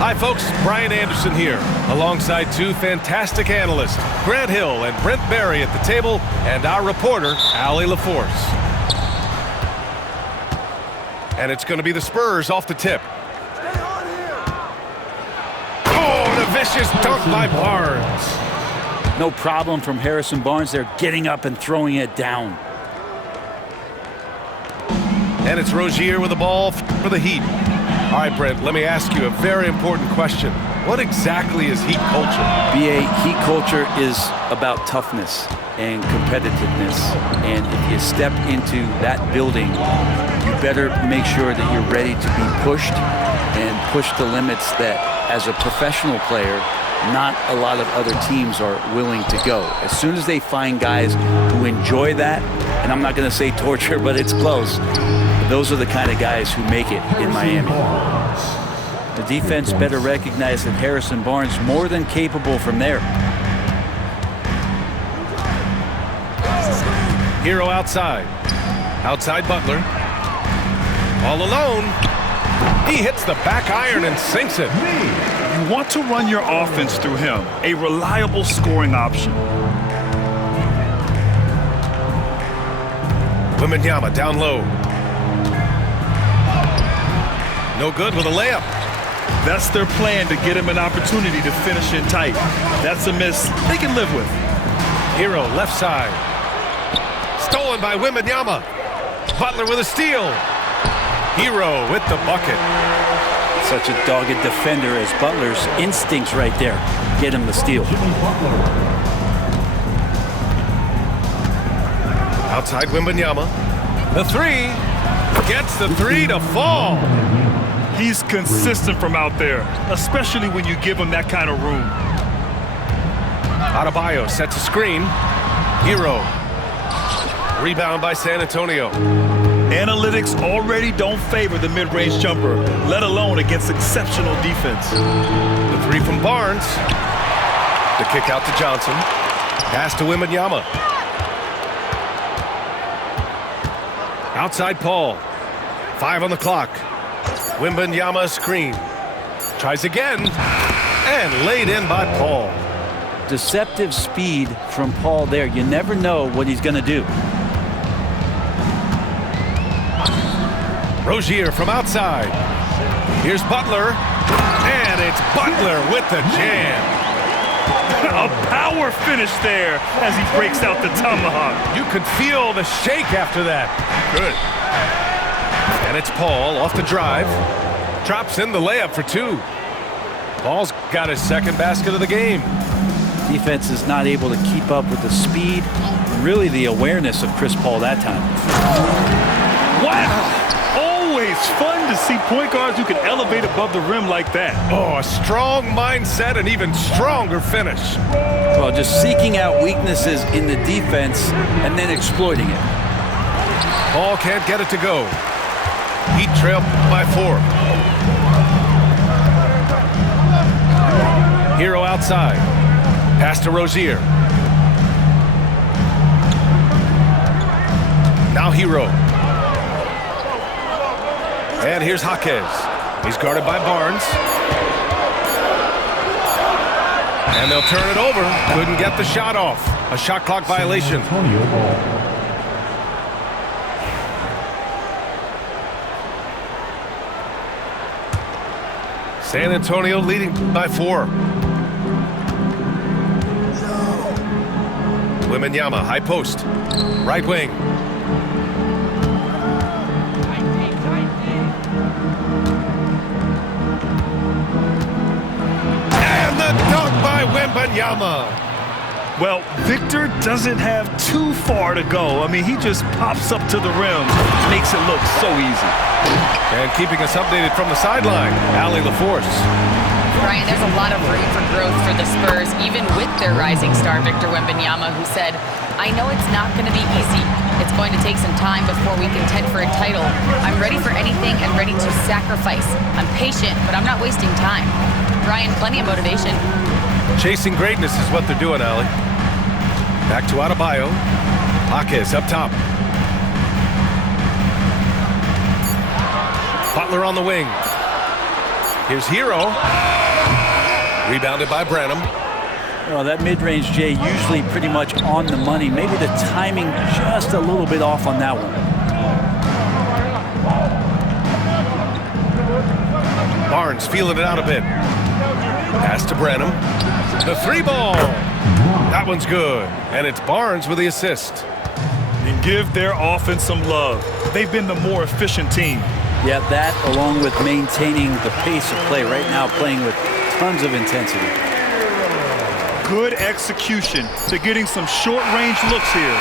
Hi folks, Brian Anderson here, alongside two fantastic analysts, Grant Hill and Brent Barry at the table, and our reporter, Allie LaForce. And it's going to be the Spurs off the tip. Oh, and a vicious dunk by Barnes. No problem from Harrison Barnes. They're getting up and throwing it down. And it's Rozier with the ball for the Heat. All right, Brent, let me ask you a very important question. What exactly is Heat culture? BA, Heat culture is about toughness and competitiveness. And if you step into that building, you better make sure that you're ready to be pushed and push the limits that, as a professional player, not a lot of other teams are willing to go. As soon as they find guys who enjoy that, and I'm not going to say torture, but it's close, those are the kind of guys who make it in Miami. The defense better recognize that Harrison Barnes more than capable from there. Hero outside. Outside Butler. All alone. He hits the back iron and sinks it. You want to run your offense through him, a reliable scoring option. Wembanyama down low. No good with a layup. That's their plan, to get him an opportunity to finish in tight. That's a miss they can live with. Hero left side. Stolen by Wembanyama. Butler with a steal. Hero with the bucket. Such a dogged defender as Butler's instincts right there get him the steal. Outside Wembanyama. The three. Gets the three to fall. He's consistent from out there, especially when you give him that kind of room. Adebayo sets a screen. Hero. Rebound by San Antonio. Analytics already don't favor the mid-range jumper, let alone against exceptional defense. The three from Barnes. The kick out to Johnson. Pass to Wembanyama. Outside Paul. 5 on the clock. Wembanyama screen. Tries again. And laid in by Paul. Deceptive speed from Paul there. You never know what he's going to do. Rozier from outside. Here's Butler. And it's Butler with the jam. A power finish there as he breaks out the tomahawk. You could feel the shake after that. Good. And it's Paul off the drive. Drops in the layup for 2. Paul's got his second basket of the game. Defense is not able to keep up with the speed and really the awareness of Chris Paul that time. Wow! Always fun to see point guards who can elevate above the rim like that. Oh, a strong mindset and even stronger finish. Well, just seeking out weaknesses in the defense and then exploiting it. Paul can't get it to go. Heat trail by 4. Hero outside. Pass to Rozier. Now Hero. And here's Jaquez. He's guarded by Barnes. And they'll turn it over. Couldn't get the shot off. A shot clock violation. San Antonio leading by 4. Wembanyama, high post. Right wing. And the dunk by Wembanyama. Well, Victor doesn't have too far to go. I mean, he just pops up to the rim, makes it look so easy. And keeping us updated from the sideline, Allie LaForce. Brian, there's a lot of room for growth for the Spurs, even with their rising star, Victor Wembanyama, who said, "I know it's not going to be easy. It's going to take some time before we contend for a title. I'm ready for anything and ready to sacrifice. I'm patient, but I'm not wasting time." Brian, plenty of motivation. Chasing greatness is what they're doing, Allie. Back to Adebayo. Jaquez up top. Butler on the wing. Here's Hero. Rebounded by Branham. Well, that mid-range, Jay, usually pretty much on the money. Maybe the timing just a little bit off on that one. Barnes feeling it out a bit. Pass to Branham. The 3 ball. That one's good. And it's Barnes with the assist. And give their offense some love. They've been the more efficient team. Yeah, that along with maintaining the pace of play right now, playing with tons of intensity. Good execution. They're getting some short-range looks here.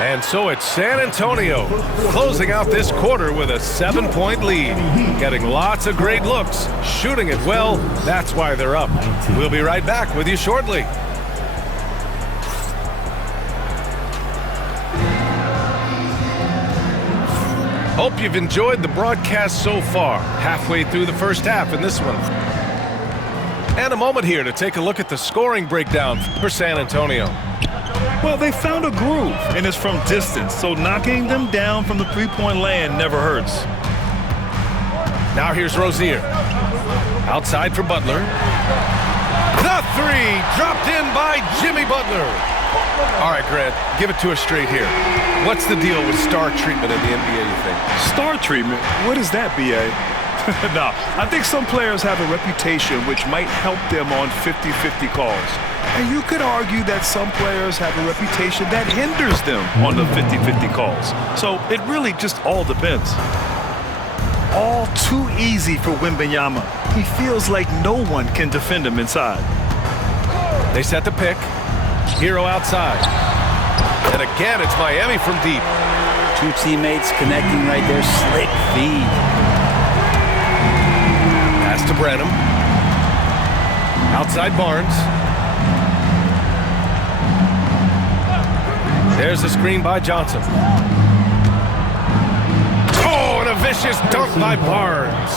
And so it's San Antonio closing out this quarter with a 7-point lead. Getting lots of great looks, shooting it well. That's why they're up. We'll be right back with you shortly. Hope you've enjoyed the broadcast so far. Halfway through the first half in this one. And a moment here to take a look at the scoring breakdown for San Antonio. Well, they found a groove, and it's from distance, so knocking them down from the three-point land never hurts. Now here's Rozier. Outside for Butler. The 3 dropped in by Jimmy Butler. All right, Grant, give it to us straight here. What's the deal with star treatment in the NBA, you think? Star treatment? What is that, B.A.? No, I think some players have a reputation which might help them on 50-50 calls. And you could argue that some players have a reputation that hinders them on the 50-50 calls. So it really just all depends. All too easy for Wembanyama. He feels like no one can defend him inside. They set the pick. Hero outside. And again, it's Miami from deep. 2 teammates connecting right there. Slick feed. Pass to Branham. Outside Barnes. There's the screen by Johnson. Oh, and a vicious dunk by Barnes.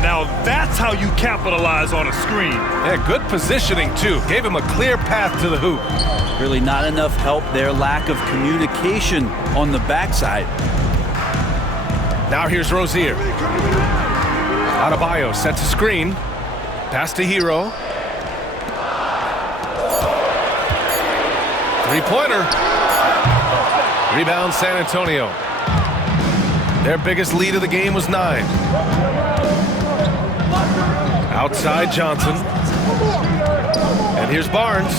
Now that's how you capitalize on a screen. Yeah, good positioning, too. Gave him a clear path to the hoop. Really not enough help there. Lack of communication on the backside. Now here's Rozier. Adebayo sets a screen. Pass to Hero. 3-pointer. Rebound San Antonio. Their biggest lead of the game was 9. Outside Johnson. And here's Barnes.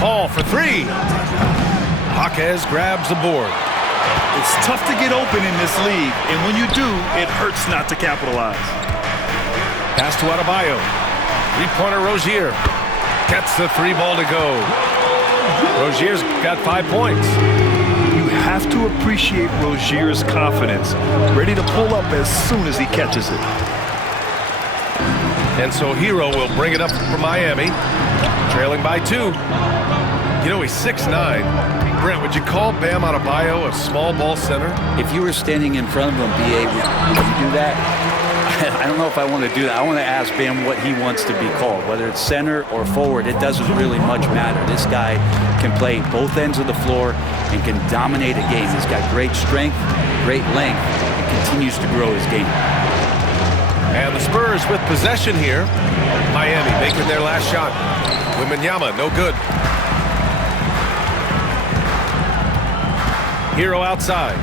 Paul for three. Jaquez grabs the board. It's tough to get open in this league, and when you do, it hurts not to capitalize. Pass to Adebayo. Three-pointer Rozier. Gets the three ball to go. Rozier's got 5 points. You have to appreciate Rozier's confidence, ready to pull up as soon as he catches it. And so Hero will bring it up for Miami, trailing by 2. You know, he's 6'9". Brent, would you call Bam Adebayo a small ball center? If you were standing in front of him, BA, would you do that? I don't know if I want to do that. I want to ask Bam what he wants to be called, whether it's center or forward. It doesn't really much matter. This guy can play both ends of the floor and can dominate a game. He's got great strength, great length, and continues to grow his game. And the Spurs with possession here. Miami making their last shot. Wembanyama, no good. Hero outside.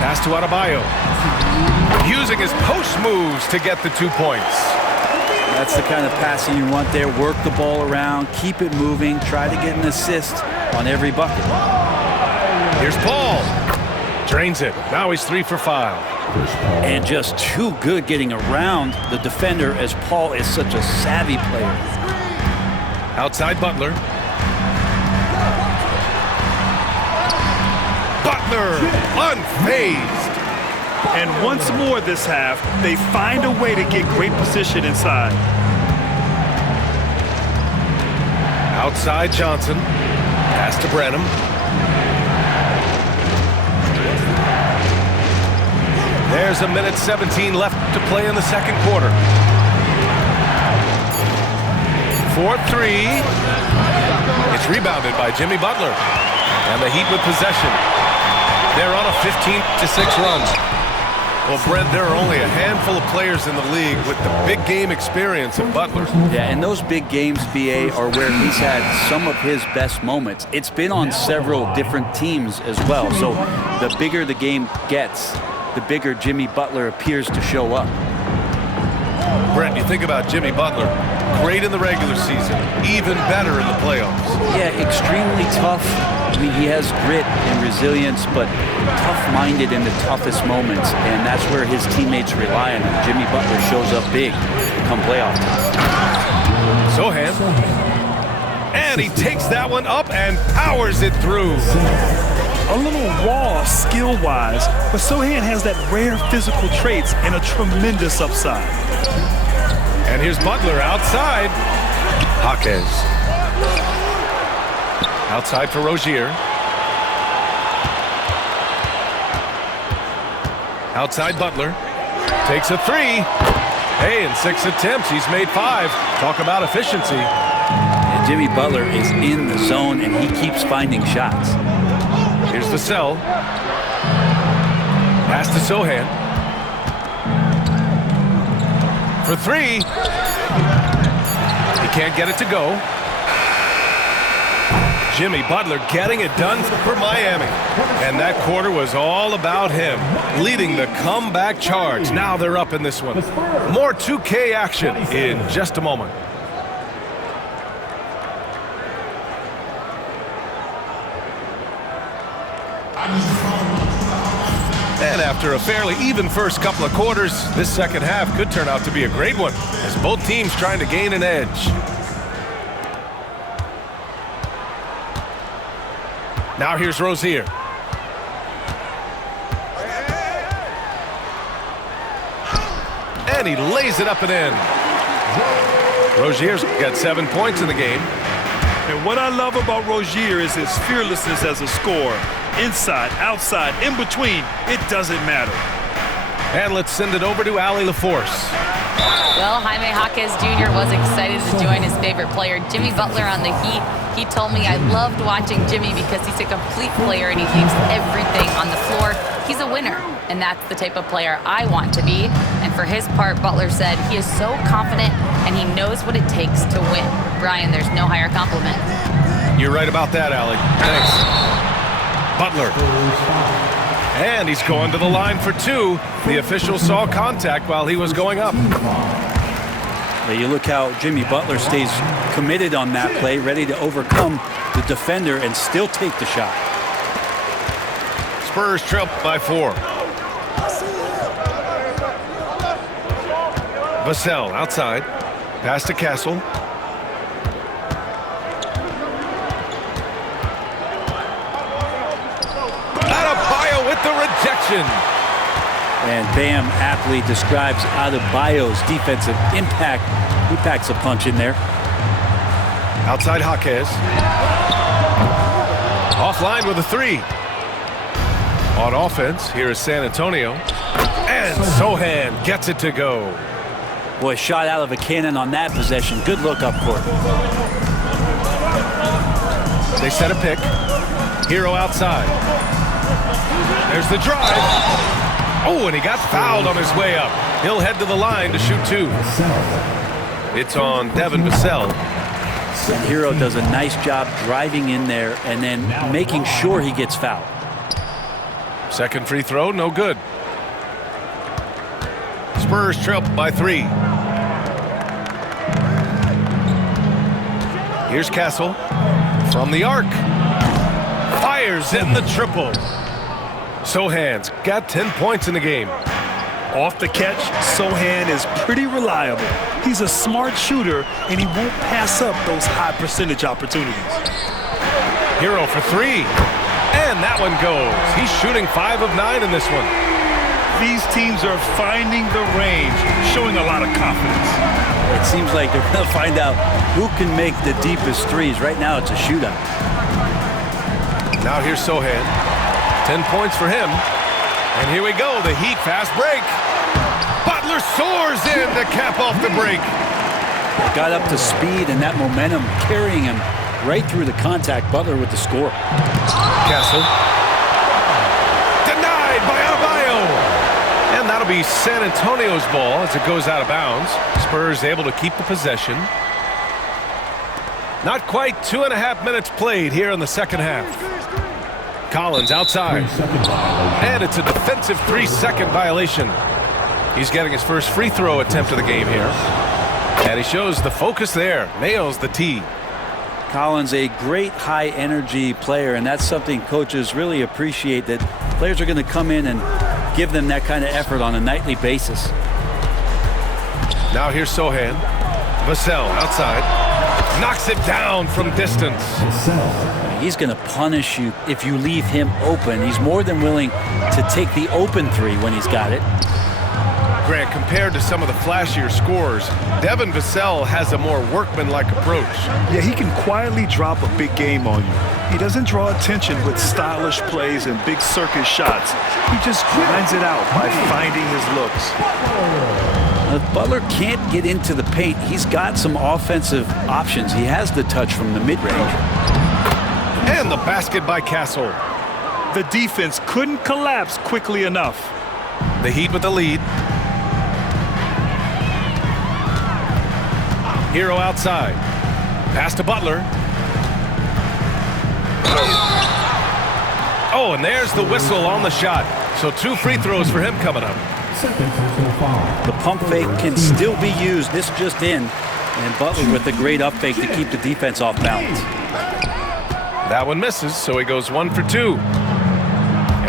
Pass to Adebayo. Using his post moves to get the 2 points. That's the kind of passing you want there. Work the ball around, keep it moving, try to get an assist on every bucket. Here's Paul. Drains it. Now he's 3 for 5. And just too good getting around the defender, as Paul is such a savvy player. Outside Butler. Butler unfazed. And once more this half, they find a way to get great position inside. Outside Johnson. Pass to Branham. There's a minute 17 left to play in the second quarter. 4-3. It's rebounded by Jimmy Butler. And the Heat with possession. They're on a 15-6 run. Well, Brent, there are only a handful of players in the league with the big game experience of Butler. Yeah, and those big games, BA, are where he's had some of his best moments. It's been on several different teams as well. So the bigger the game gets, the bigger Jimmy Butler appears to show up. Brent, you think about Jimmy Butler. Great in the regular season, even better in the playoffs. Yeah, extremely tough. I mean, he has grit and resilience, but tough-minded in the toughest moments, and that's where his teammates rely on him. Jimmy Butler shows up big come playoff time. Sohan. And he takes that one up and powers it through. A little raw skill-wise, but Sohan has that rare physical traits and a tremendous upside. And here's Butler outside. Jaquez. Outside for Rozier. Outside Butler. Takes a three. Hey, in 6 attempts, he's made 5. Talk about efficiency. And Jimmy Butler is in the zone, and he keeps finding shots. Here's the cell. Pass to Sohan. For 3. He can't get it to go. Jimmy Butler getting it done for Miami. And that quarter was all about him, leading the comeback charge. Now they're up in this one. More 2K action in just a moment. And after a fairly even first couple of quarters, this second half could turn out to be a great one, as both teams trying to gain an edge. Now here's Rozier. And he lays it up and in. Rozier's got 7 points in the game. And what I love about Rozier is his fearlessness as a scorer. Inside, outside, in between, it doesn't matter. And let's send it over to Allie LaForce. Well, Jaime Jaquez Jr. was excited to join his favorite player, Jimmy Butler, on the Heat. He told me, I loved watching Jimmy because he's a complete player and he leaves everything on the floor. He's a winner, and that's the type of player I want to be. And for his part, Butler said he is so confident and he knows what it takes to win. Brian, there's no higher compliment. You're right about that, Allie. Thanks. Butler. And he's going to the line for two. The official saw contact while he was going up. You look how Jimmy Butler stays committed on that play, ready to overcome the defender and still take the shot. Spurs trail by 4. Vassell outside. Pass to Castle. Adebayo with the rejection. And Bam aptly describes Adebayo's defensive impact. He packs a punch in there. Outside Jaquez. Offline with a 3. On offense, here is San Antonio. And Sohan gets it to go. Boy, shot out of a cannon on that possession. Good look up court. They set a pick. Hero outside. There's the drive. Oh, and he got fouled on his way up. He'll head to the line to shoot 2. It's on Devin Vassell. And Hero does a nice job driving in there and then making sure he gets fouled. Second free throw, no good. Spurs trail by 3. Here's Castle from the arc. Fires in the triple. Sohan's got 10 points in the game. Off the catch, Sohan is pretty reliable. He's a smart shooter, and he won't pass up those high percentage opportunities. Hero for 3. And that one goes. He's shooting 5 of 9 in this one. These teams are finding the range, showing a lot of confidence. It seems like they're going to find out who can make the deepest threes. Right now, it's a shootout. Now here's Sohan. 10 points for him. And here we go, the Heat fast break. Butler soars in to cap off the break. Got up to speed and that momentum carrying him right through the contact. Butler with the score. Castle. Denied by Adebayo. And that'll be San Antonio's ball as it goes out of bounds. Spurs able to keep the possession. Not quite 2.5 minutes played here in the second half. Collins outside. And it's a defensive 3-second violation. He's getting his first free throw attempt of the game here. And he shows the focus there. Nails the tee. Collins, a great high-energy player, and that's something coaches really appreciate, that players are going to come in and give them that kind of effort on a nightly basis. Now here's Sohan. Vassell outside. Knocks it down from distance. He's going to punish you if you leave him open. He's more than willing to take the open 3 when he's got it. Grant, compared to some of the flashier scorers, Devin Vassell has a more workmanlike approach. Yeah, he can quietly drop a big game on you. He doesn't draw attention with stylish plays and big circus shots. He just grinds it out by finding his looks. If Butler can't get into the paint, he's got some offensive options. He has the touch from the mid-range. And the basket by Castle. The defense couldn't collapse quickly enough. The Heat with the lead. Hero outside. Pass to Butler. Oh, and there's the whistle on the shot. So 2 free throws for him coming up. The pump fake can still be used. This just in. And Butler with a great up fake to keep the defense off balance. That one misses, so he goes 1 for 2.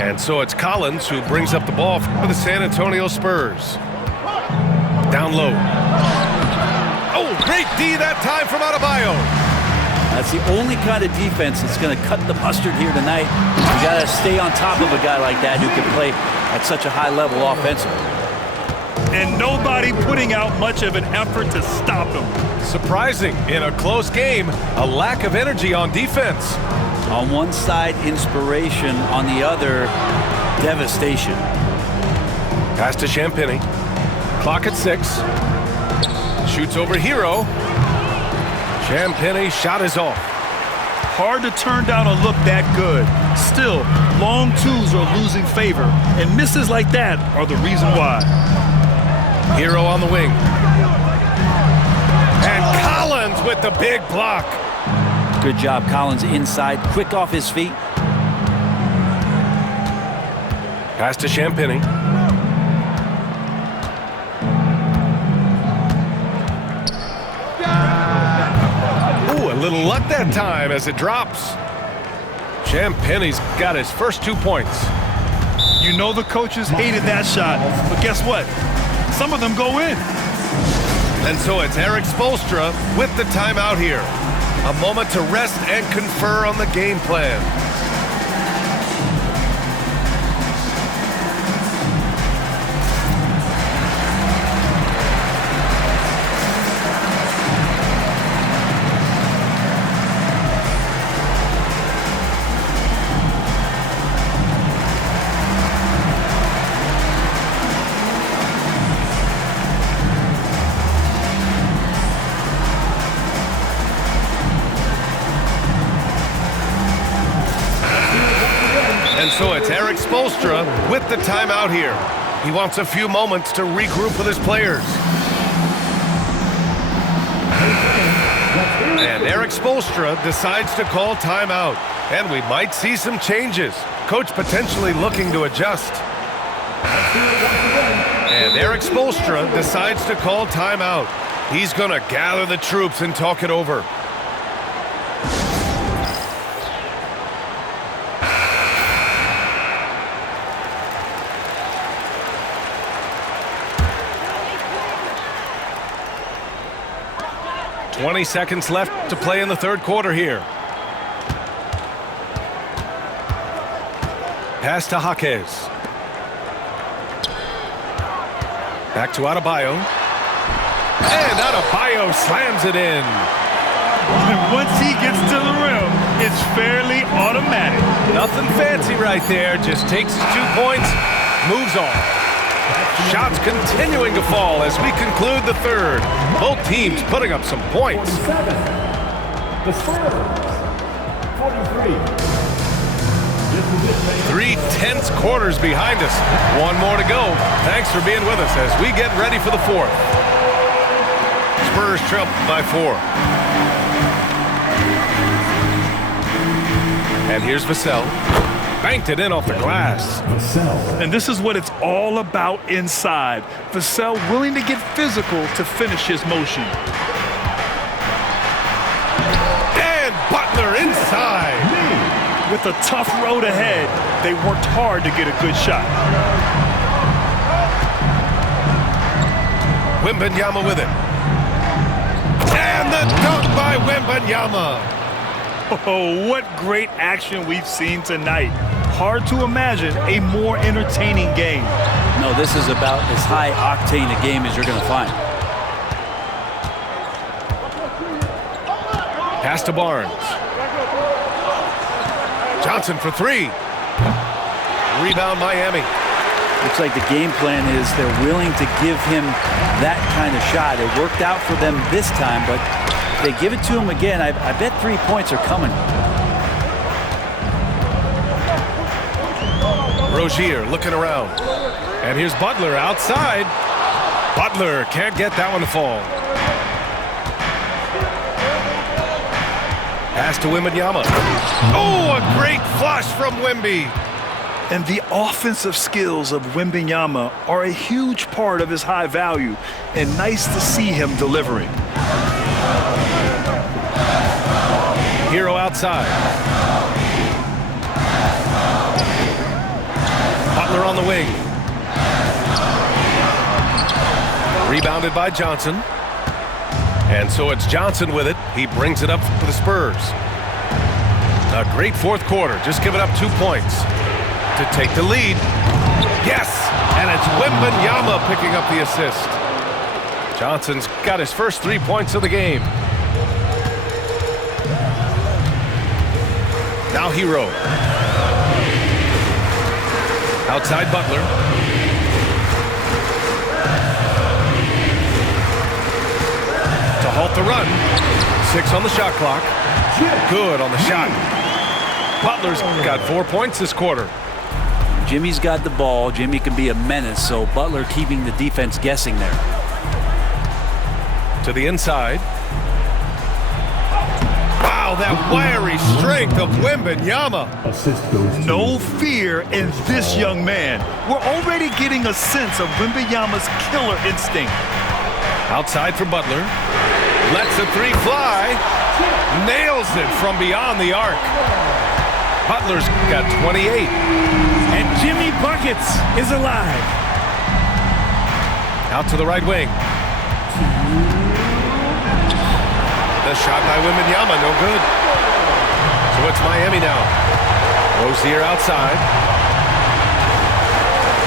And so it's Collins who brings up the ball for the San Antonio Spurs. Down low. Oh, great D that time from Adebayo. That's the only kind of defense that's going to cut the mustard here tonight. You got to stay on top of a guy like that who can play at such a high level offensively. And nobody putting out much of an effort to stop him. Surprising in a close game, a lack of energy on defense. On one side, inspiration. On the other, devastation. Pass to Champagnie. Clock at 6. Shoots over Hero. Champagnie shot is off. Hard to turn down a look that good. Still, long twos are losing favor, and misses like that are the reason why. Hero on the wing. And Collins with the big block. Good job, Collins inside, quick off his feet. Pass to Champagny. Ooh, a little luck that time as it drops. Champagny's got his first 2 points. You know the coaches hated that shot, but guess what? Some of them go in. And so it's Erik Spoelstra with the timeout here. A moment to rest and confer on the game plan. And so it's Erik Spoelstra with the timeout here. He wants a few moments to regroup with his players. And Erik Spoelstra decides to call timeout. And we might see some changes. Coach potentially looking to adjust. And Erik Spoelstra decides to call timeout. He's going to gather the troops and talk it over. "20 seconds left to play in the third quarter here. Pass to Jaquez. Back to Adebayo. And Adebayo slams it in. And once he gets to the rim, it's fairly automatic. Nothing fancy right there. Just takes his 2 points, moves on. Shots continuing to fall as we conclude the third. Both teams putting up some points. 47. The Spurs, 43. 3 tense quarters behind us. One more to go. Thanks for being with us as we get ready for the fourth. Spurs trail by 4. And here's Vassell. Banked it in off the glass. And this is what it's all about inside. Vassell willing to get physical to finish his motion. And Butler inside. With a tough road ahead, they worked hard to get a good shot. Wembanyama with it. And the dunk by Wembanyama. Oh, what great action we've seen tonight. Hard to imagine a more entertaining game. No, this is about as high-octane a game as you're going to find. Pass to Barnes. Johnson for 3. Rebound Miami. Looks like the game plan is they're willing to give him that kind of shot. It worked out for them this time, but if they give it to him again, I bet 3 points are coming. Rozier looking around. And here's Butler outside. Butler can't get that one to fall. Pass to Wembanyama. Oh, a great flush from Wemby. And the offensive skills of Wembanyama are a huge part of his high value, and nice to see him delivering. Hero outside. Butler on the wing. Rebounded by Johnson. And so it's Johnson with it. He brings it up for the Spurs. A great fourth quarter. Just giving up 2 points to take the lead. Yes! And it's Wembanyama picking up the assist. Johnson's got his first 3 points of the game. Now Hero. Outside Butler. To halt the run. 6 on the shot clock. Good on the shot. Butler's got 4 points this quarter. Jimmy's got the ball. Jimmy can be a menace, so Butler keeping the defense guessing there. To the inside. Wow, Wow, that wiry strength of Wembanyama. Assist goes to No fear in this young man. We're already getting a sense of Wembanyama's killer instinct. Outside for Butler. Lets the three fly. Nails it from beyond the arc. Butler's got 28. And Jimmy Buckets is alive. Out to the right wing. The shot by Wembanyama, no good. So it's Miami now. Rozier outside.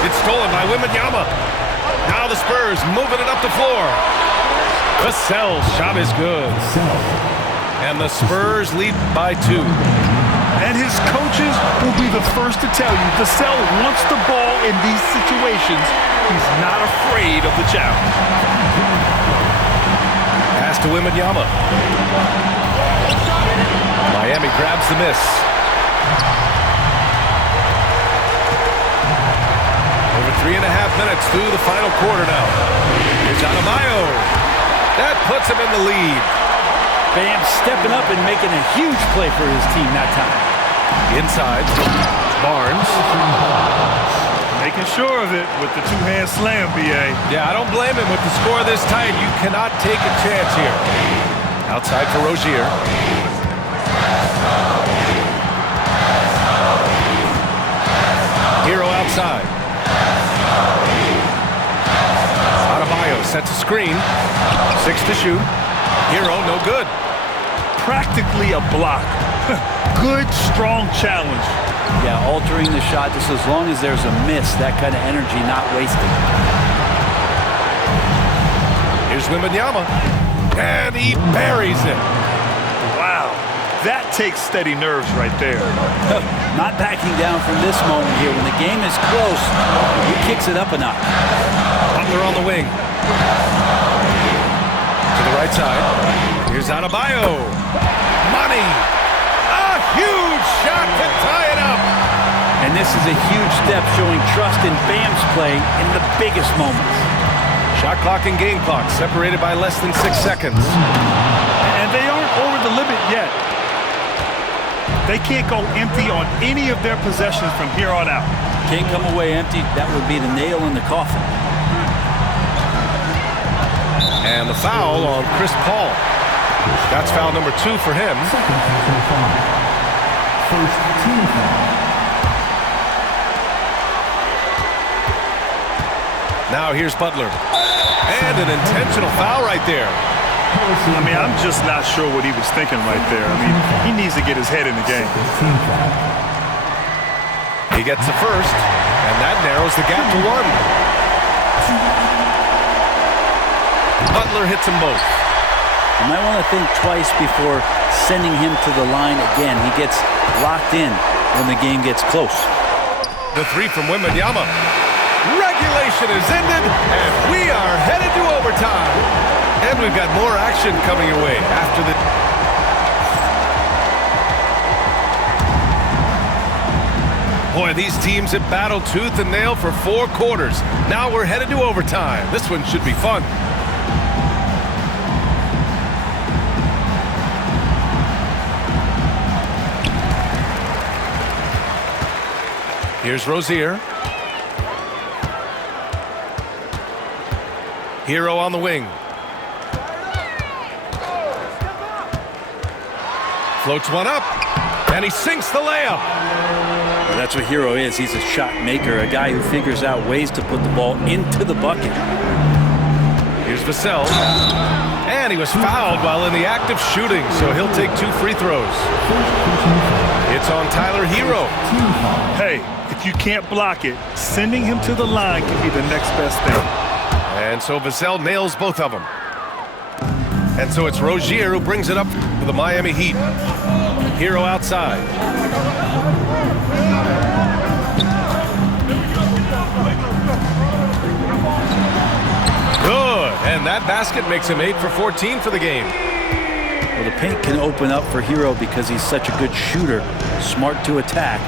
It's stolen by Wembanyama. Now the Spurs moving it up the floor. Vassell's shot is good. And the Spurs lead by 2. And his coaches will be the first to tell you Vassell wants the ball in these situations. He's not afraid of the challenge. Pass to Wembanyama. Miami grabs the miss. Over 3.5 minutes through the final quarter now. Here's Adebayo. That puts him in the lead. Bam stepping up and making a huge play for his team that time. Inside. Barnes. Making sure of it with the two-hand slam, B.A. Yeah, I don't blame him with the score this tight. You cannot take a chance here. Outside for Rozier. Hero outside. Adebayo sets a screen. 6 to shoot. Hero, no good. Practically a block. Good, strong challenge. Yeah, altering the shot just as long as there's a miss, that kind of energy not wasted. Here's Wembanyama. And he buries it. Wow. That takes steady nerves right there. Not backing down from this moment here. When the game is close, he kicks it up a notch. Butler on the wing. To the right side. Here's Adebayo. Money. A huge shot to tie it up. And this is a huge step showing trust in Bam's play in the biggest moments. Shot clock and game clock separated by less than 6 seconds. And they aren't over the limit yet. They can't go empty on any of their possessions from here on out. Can't come away empty. That would be the nail in the coffin. And the foul on Chris Paul. That's foul number 2 for him. first team foul. Now here's Butler. And an intentional foul right there. I mean, I'm just not sure what he was thinking right there. I mean, he needs to get his head in the game. He gets the first, and that narrows the gap to 1. Butler hits them both. You might want to think twice before sending him to the line again. He gets locked in when the game gets close. The 3 from Wembanyama. Regulation is ended, and we are headed to overtime. And we've got more action coming your way after the... Boy, these teams have battled tooth and nail for 4 quarters. Now we're headed to overtime. This one should be fun. Here's Rozier. Hero on the wing. Floats one up, and he sinks the layup. Well, that's what Hero is. He's a shot maker, a guy who figures out ways to put the ball into the bucket. Here's Vassell. And he was fouled while in the act of shooting, so he'll take 2 free throws. It's on Tyler Hero. Hey, if you can't block it, sending him to the line can be the next best thing. And so Vassell nails both of them. And so it's Rozier who brings it up for the Miami Heat. Hero outside. Good. And that basket makes him 8 for 14 for the game. Well, the paint can open up for Hero because he's such a good shooter, smart to attack.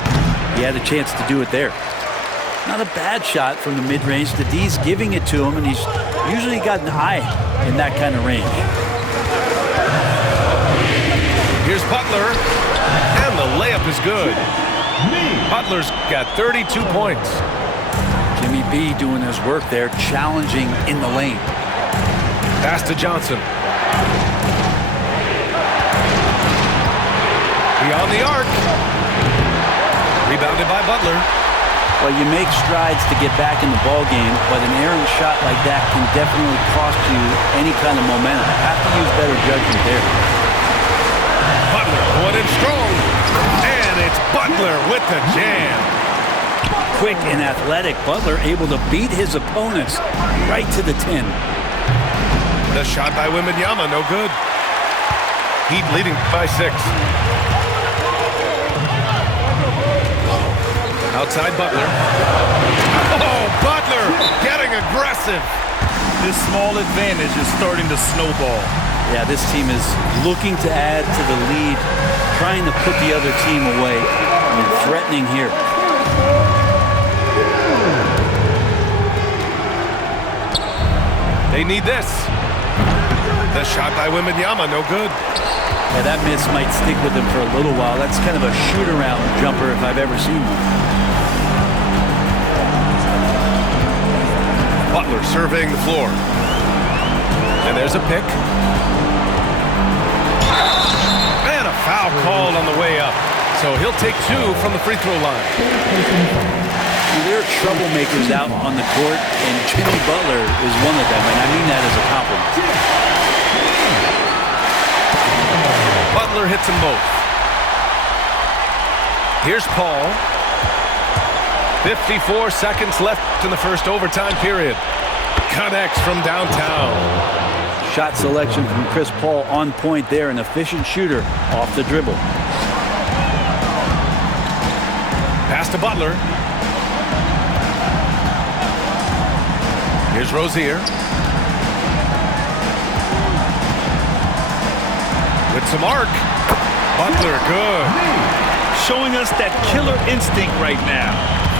He had a chance to do it there. Not a bad shot from the mid-range. The D's giving it to him, and he's usually got an eye in that kind of range. Here's Butler, and the layup is good. Butler's got 32 points. Jimmy B doing his work there, challenging in the lane. Pass to Johnson. Beyond the arc. Rebounded by Butler. Well, you make strides to get back in the ball game, but an errant shot like that can definitely cost you any kind of momentum. Have to use better judgment there. Butler going in strong. And it's Butler with the jam. Quick and athletic, Butler able to beat his opponents right to the 10. The shot by Wembanyama, no good. Heat leading by 6. Outside Butler. Oh, Butler getting aggressive. This small advantage is starting to snowball. Yeah, this team is looking to add to the lead, trying to put the other team away, and threatening here. They need this. The shot by Wembanyama, no good. Yeah, that miss might stick with him for a little while. That's kind of a shoot-around jumper if I've ever seen one. Butler surveying the floor. And there's a pick. And a foul called on the way up. So he'll take 2 from the free throw line. There are troublemakers out on the court, and Jimmy Butler is one of them, and I mean that as a compliment. Butler hits them both. Here's Paul. 54 seconds left in the first overtime period. Connects from downtown. Shot selection from Chris Paul on point there, an efficient shooter off the dribble. Pass to Butler. Here's Rozier. With some arc. Butler, good. Showing us that killer instinct right now.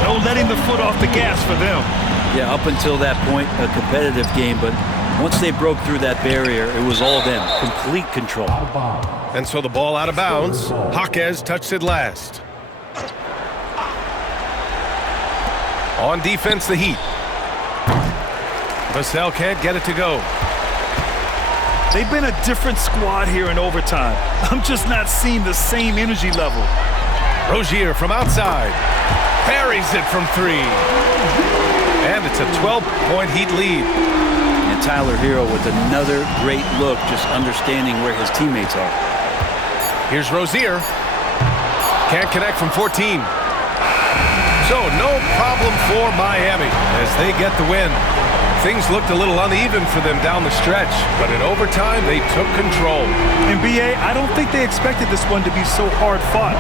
No letting the foot off the gas for them. Yeah, up until that point, a competitive game, but once they broke through that barrier, it was all them. Complete control. And so the ball out of bounds. Jaquez touched it last. On defense, the Heat. Vassell can't get it to go. They've been a different squad here in overtime. I'm just not seeing the same energy level. Rozier from outside. Buries it from 3. And it's a 12-point Heat lead. And Tyler Hero with another great look, just understanding where his teammates are. Here's Rozier. Can't connect from 14. So no problem for Miami as they get the win. Things looked a little uneven for them down the stretch, but in overtime, they took control. And B.A., I don't think they expected this one to be so hard fought.